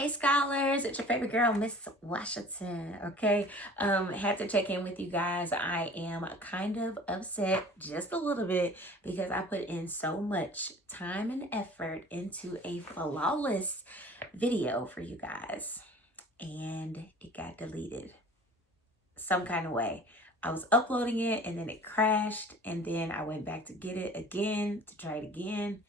Hey scholars, it's your favorite girl, Miss Washington. Okay. Had to check in with you guys. I am kind of upset just a little bit because I put in so much time and effort into a flawless video for you guys and it got deleted some kind of way. I was uploading it and then it crashed, and then I went back to get it again to try it again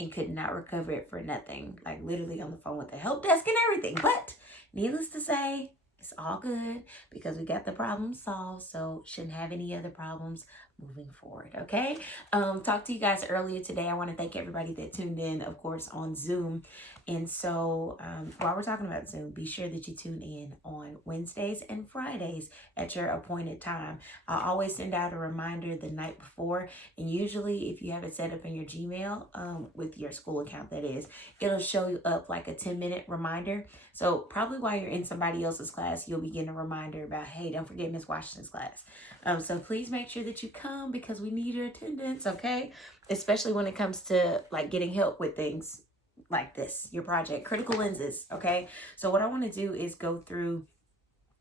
and could not recover it for nothing. Like literally on the phone with the help desk and everything. But needless to say, it's all good because we got the problem solved. So shouldn't have any other problems moving forward. Okay. Talked to you guys earlier today. I want to thank everybody that tuned in, of course, on Zoom. And so while we're talking about Zoom, be sure that you tune in on Wednesdays and Fridays at your appointed time. I always send out a reminder the night before, and usually if you have it set up in your Gmail with your school account, that is, it'll show you up like a 10-minute reminder. So probably while you're in somebody else's class, you'll be getting a reminder about, hey, don't forget Miss Washington's class. So please make sure that you come because we need your attendance, okay? Especially when it comes to like getting help with things like this, your project, critical lenses, okay? So what I want to do is go through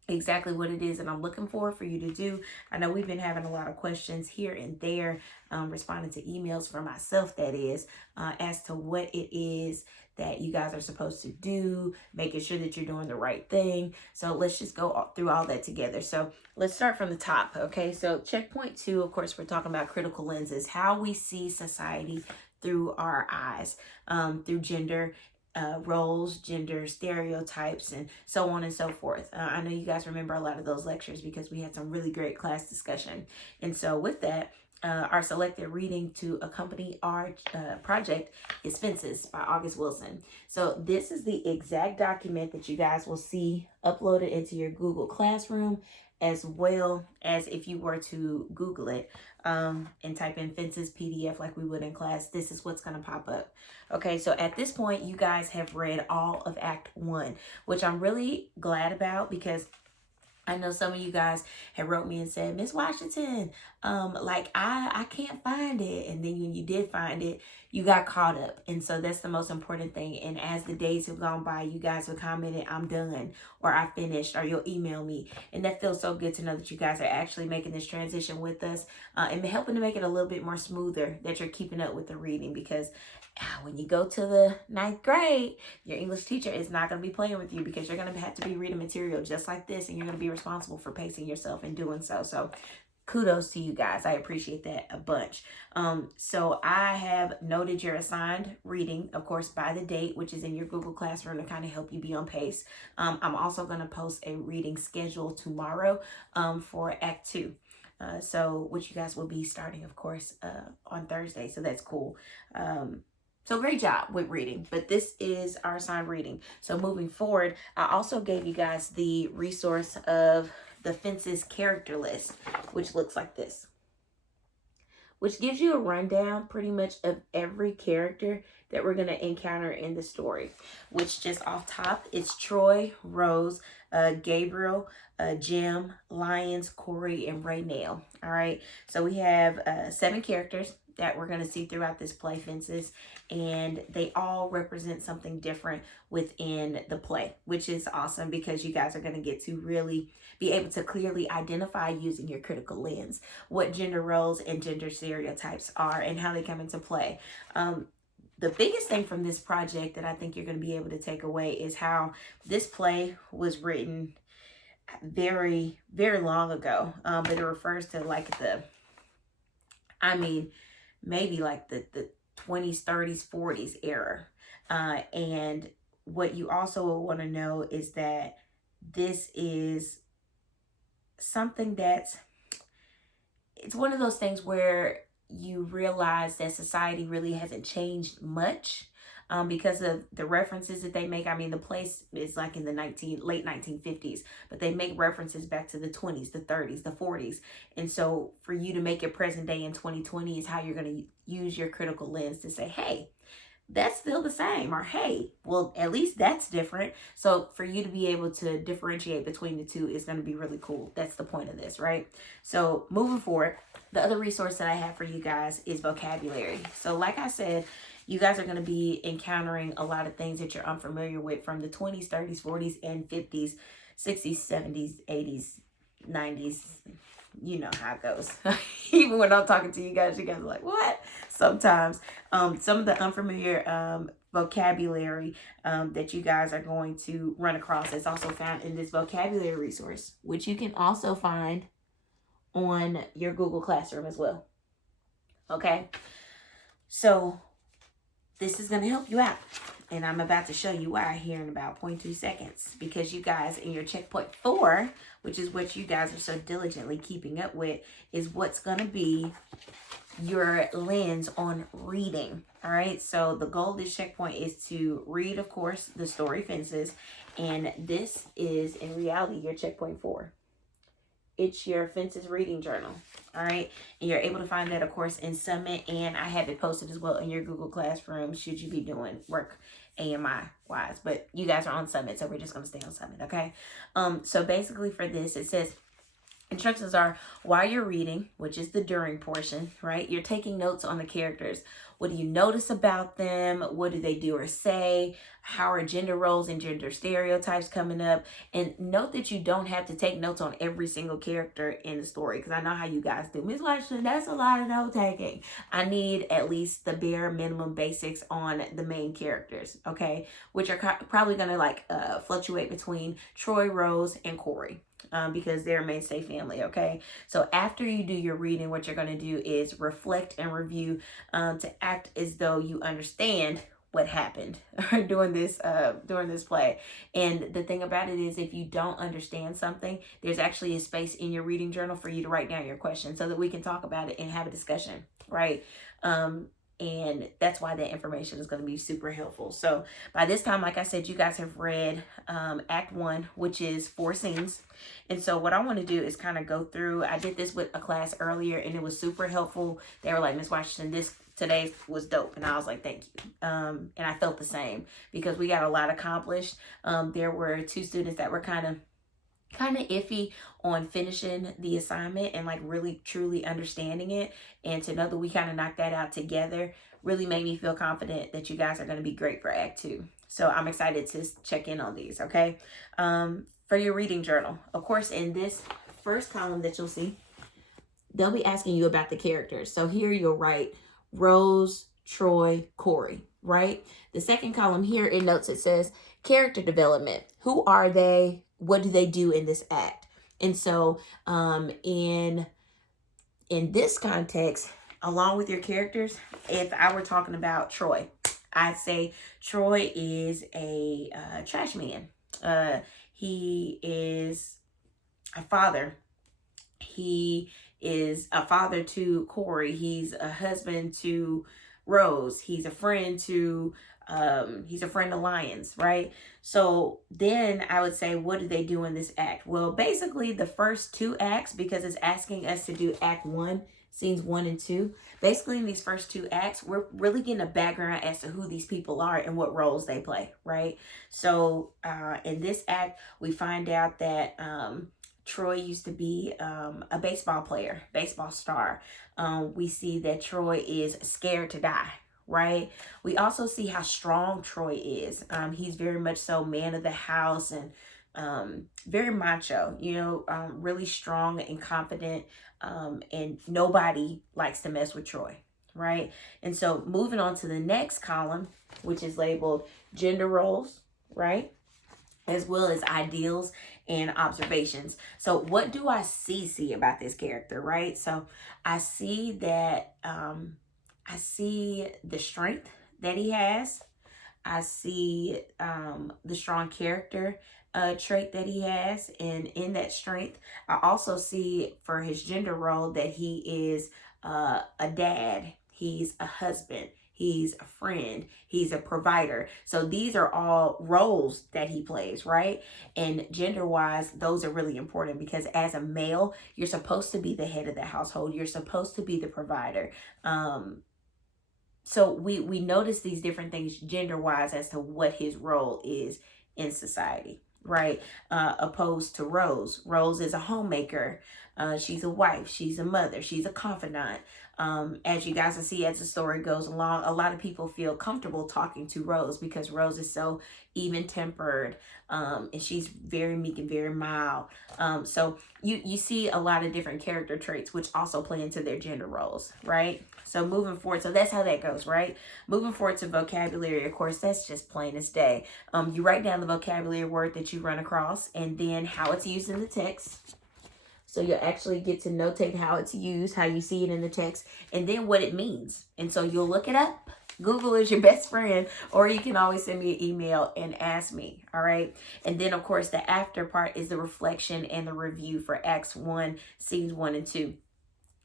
exactly what it is that I'm looking for you to do. I know we've been having a lot of questions here and there, responding to emails for myself, that is, as to what it is that you guys are supposed to do, making sure that you're doing the right thing. So let's just go through all that together. So let's start from the top, okay? So checkpoint 2, of course, we're talking about critical lenses, how we see society through our eyes, through gender roles, gender stereotypes, and so on and so forth. I know you guys remember a lot of those lectures because we had some really great class discussion. And so with that, our selected reading to accompany our project is Fences by August Wilson. So this is the exact document that you guys will see uploaded into your Google Classroom, as well as if you were to Google it and type in Fences PDF like we would in class, this is what's going to pop up. Okay, so at this point, you guys have read all of Act 1, which I'm really glad about because I know some of you guys have wrote me and said, Miss Washington, like I can't find it. And then when you did find it, you got caught up. And so that's the most important thing. And as the days have gone by, you guys have commented, I'm done, or I finished, or you'll email me. And that feels so good to know that you guys are actually making this transition with us and helping to make it a little bit more smoother, that you're keeping up with the reading. Because when you go to the 9th grade, your English teacher is not going to be playing with you because you're going to have to be reading material just like this, and you're going to be responsible for pacing yourself and doing so. So kudos to you guys. I appreciate that a bunch. So I have noted your assigned reading, of course, by the date, which is in your Google Classroom to kind of help you be on pace. I'm also going to post a reading schedule tomorrow for Act 2. So which you guys will be starting, of course, on Thursday. So that's cool. So great job with reading, but this is our assigned reading. So moving forward, I also gave you guys the resource of the Fences character list, which looks like this, which gives you a rundown pretty much of every character that we're going to encounter in the story, which just off top, it's Troy, Rose, Gabriel, Jim, Lyons, Corey, and Raynell. All right, so we have 7 characters that we're going to see throughout this play, Fences, and they all represent something different within the play, which is awesome because you guys are going to get to really be able to clearly identify, using your critical lens, what gender roles and gender stereotypes are and how they come into play. The biggest thing from this project that I think you're going to be able to take away is how this play was written very, very long ago, but it refers to like maybe like the 20s, 30s, 40s era. And what you also will want to know is that this is something that's, it's one of those things where you realize that society really hasn't changed much because of the references that they make. I mean, the place is like in the late 1950s, but they make references back to the 20s, the 30s, the 40s. And so for you to make it present day in 2020 is how you're going to use your critical lens to say, hey, that's still the same, or hey, well, at least that's different. So for you to be able to differentiate between the two is going to be really cool. That's the point of this, right? So moving forward, the other resource that I have for you guys is vocabulary. So like I said, you guys are going to be encountering a lot of things that you're unfamiliar with from the 20s, 30s, 40s, and 50s, 60s, 70s, 80s, 90s. You know how it goes. Even when I'm talking to you guys are like, what? Sometimes some of the unfamiliar vocabulary that you guys are going to run across is also found in this vocabulary resource, which you can also find on your Google Classroom as well. Okay, so this is going to help you out. And I'm about to show you why here in about 0.2 seconds. Because you guys in your checkpoint 4, which is what you guys are so diligently keeping up with, is what's going to be your lens on reading. All right, so the goal of this checkpoint is to read, of course, the story Fences. And this is, in reality, your checkpoint 4. It's your Fences reading journal. All right, and you're able to find that, of course, in Summit, and I have it posted as well in your Google Classroom should you be doing work AMI wise. But you guys are on Summit, so we're just going to stay on Summit. Okay, so basically for this, it says instructions are while you're reading, which is the during portion, right? You're taking notes on the characters. What do you notice about them? What do they do or say? How are gender roles and gender stereotypes coming up? And note that you don't have to take notes on every single character in the story, because I know how you guys do. Miss Washington, that's a lot of note taking. I need at least the bare minimum basics on the main characters, okay? Which are probably going to fluctuate between Troy, Rose, and Corey. Because they're a mainstay family, okay? So after you do your reading, what you're going to do is reflect and review to act as though you understand what happened during this play. And the thing about it is, if you don't understand something, there's actually a space in your reading journal for you to write down your question so that we can talk about it and have a discussion, right? And that's why that information is going to be super helpful. So by this time, like I said, you guys have read Act 1, which is 4 scenes. And so what I want to do is kind of go through. I did this with a class earlier, and it was super helpful. They were like, Miss Washington, this today was dope. And I was like, thank you. And I felt the same because we got a lot accomplished. There were 2 students that were kind of iffy on finishing the assignment and like really truly understanding it, and to know that we kind of knocked that out together really made me feel confident that you guys are going to be great for Act 2. So I'm excited to check in on these. Okay, for your reading journal, of course, in this first column that you'll see, they'll be asking you about the characters. So here you'll write Rose, Troy, Corey, right? The second column here, it notes, it says character development. Who are they? What do they do in this act? And so in this context, along with your characters, if I were talking about Troy, I'd say Troy is a trash man. He is a father. He is a father to Corey. He's a husband to Rose. He's a friend to Lyons, right? So then I would say, what do they do in this act? Well, basically the first 2 acts, because it's asking us to do Act 1, scenes 1 and 2. Basically in these first 2 acts, we're really getting a background as to who these people are and what roles they play, right? So in this act, we find out that Troy used to be a baseball player, baseball star. We see that Troy is scared to die, right? We also see how strong Troy is. He's very much so man of the house and very macho, really strong and confident. And nobody likes to mess with Troy, right? And so moving on to the next column, which is labeled gender roles, right? As well as ideals and observations. So what do I see about this character, right? So I see that I see the strength that he has. I see the strong character trait that he has. And in that strength, I also see for his gender role that he is a dad. He's a husband. He's a friend. He's a provider. So these are all roles that he plays, right? And gender-wise, those are really important because as a male, you're supposed to be the head of the household. You're supposed to be the provider. So we notice these different things gender-wise as to what his role is in society, right? Opposed to Rose. Rose is a homemaker. She's a wife, she's a mother, she's a confidant. As you guys will see as the story goes along, a lot of people feel comfortable talking to Rose because Rose is so even tempered, and she's very meek and very mild. So you see a lot of different character traits which also play into their gender roles, right? So moving forward, so that's how that goes, right? Moving forward to vocabulary, of course, that's just plain as day. You write down the vocabulary word that you run across and then how it's used in the text. So you'll actually get to notate how it's used, how you see it in the text, and then what it means. And so you'll look it up. Google is your best friend, or you can always send me an email and ask me, all right? And then, of course, the after part is the reflection and the review for Acts 1, Scenes 1 and 2.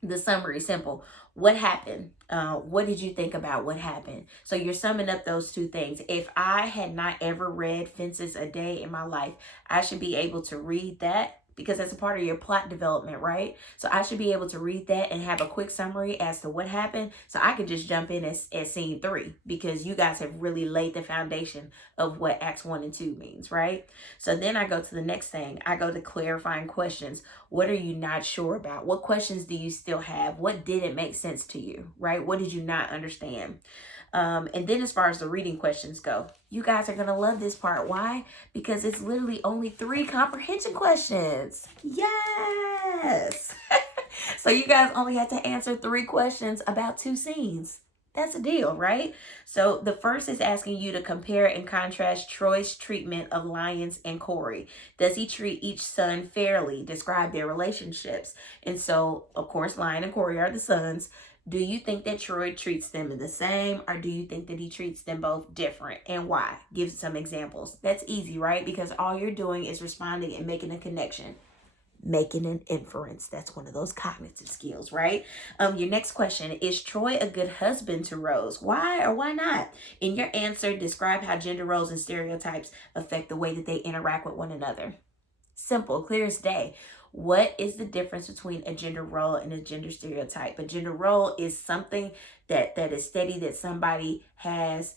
The summary, simple. What happened? What did you think about what happened? So you're summing up those two things. If I had not ever read Fences a Day in my life, I should be able to read that because that's a part of your plot development, right? So I should be able to read that and have a quick summary as to what happened. So I could just jump in at scene 3 because you guys have really laid the foundation of what Acts 1 and 2 means, right? So then I go to the next thing. I go to clarifying questions. What are you not sure about? What questions do you still have? What didn't make sense to you, right? What did you not understand? And then as far as the reading questions go, you guys are going to love this part. Why? Because it's literally only 3 comprehension questions. Yes. So you guys only had to answer 3 questions about 2 scenes. That's a deal, right? So the first is asking you to compare and contrast Troy's treatment of Lyons and Corey. Does he treat each son fairly? Describe their relationships. And so, of course, Lyon and Corey are the sons. Do you think that Troy treats them the same, or do you think that he treats them both different, and why? Give some examples. That's easy, right? Because all you're doing is responding and making a connection, making an inference. That's one of those cognitive skills, right? Your next question is Troy a good husband to Rose? Why or why not? In your answer, describe how gender roles and stereotypes affect the way that they interact with one another. Simple, clear as day. What is the difference between a gender role and a gender stereotype? A gender role is something that is steady, that somebody has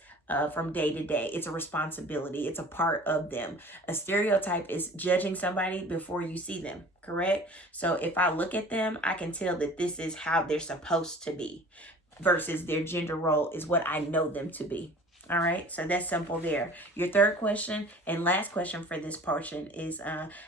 from day to day. It's a responsibility. It's a part of them. A stereotype is judging somebody before you see them, correct? So if I look at them, I can tell that this is how they're supposed to be versus their gender role is what I know them to be. All right, so that's simple there. Your third question and last question for this portion is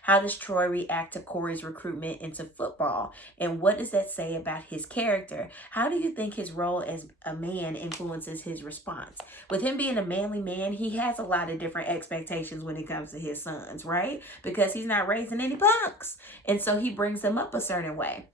how does Troy react to Corey's recruitment into football? And what does that say about his character? How do you think his role as a man influences his response? With him being a manly man, he has a lot of different expectations when it comes to his sons, right? Because he's not raising any punks. And so he brings them up a certain way.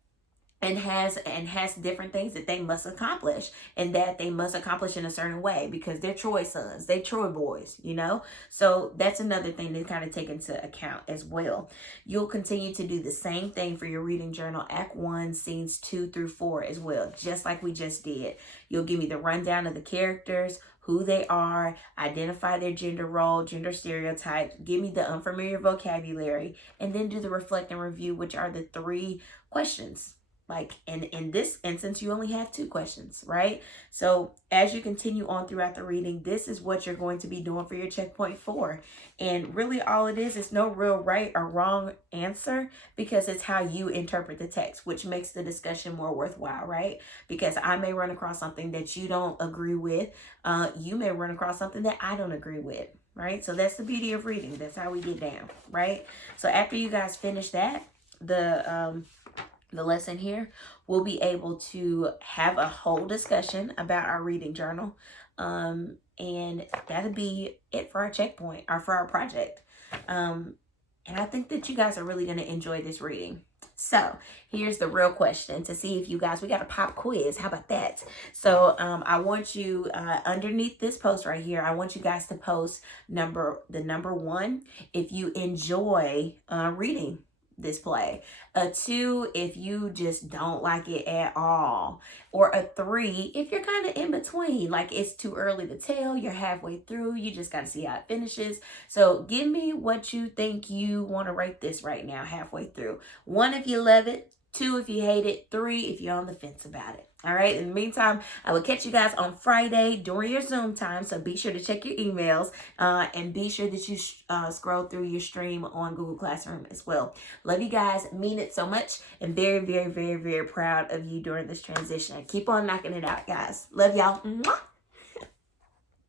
And has different things that they must accomplish and that they must accomplish in a certain way because they're Troy sons, they Troy boys, you know? So that's another thing to kind of take into account as well. You'll continue to do the same thing for your reading journal, Act 1, Scenes 2 through 4 as well, just like we just did. You'll give me the rundown of the characters, who they are, identify their gender role, gender stereotypes, give me the unfamiliar vocabulary, and then do the reflect and review, which are the 3 questions. Like in this instance, you only have 2 questions, right? So as you continue on throughout the reading, this is what you're going to be doing for your checkpoint 4. And really all it is no real right or wrong answer because it's how you interpret the text, which makes the discussion more worthwhile, right? Because I may run across something that you don't agree with. You may run across something that I don't agree with, right? So that's the beauty of reading. That's how we get down, right? So after you guys finish that, the lesson here, we'll be able to have a whole discussion about our reading journal. And that'll be it for our checkpoint or for our project. And I think that you guys are really going to enjoy this reading. So here's the real question to see if you guys, we got a pop quiz. How about that? So I want you underneath this post right here, I want you guys to post the number 1 if you enjoy reading this play, a 2 if you just don't like it at all, or a 3 if you're kind of in between, like it's too early to tell, you're halfway through, you just got to see how it finishes. So give me what you think you want to rate this right now halfway through. 1 if you love it, 2 if you hate it, 3 if you're on the fence about it. All right. In the meantime, I will catch you guys on Friday during your Zoom time. So be sure to check your emails and be sure that you scroll through your stream on Google Classroom as well. Love you guys. Mean it so much. And very, very, very, very proud of you during this transition. Keep on knocking it out, guys. Love y'all. Mwah.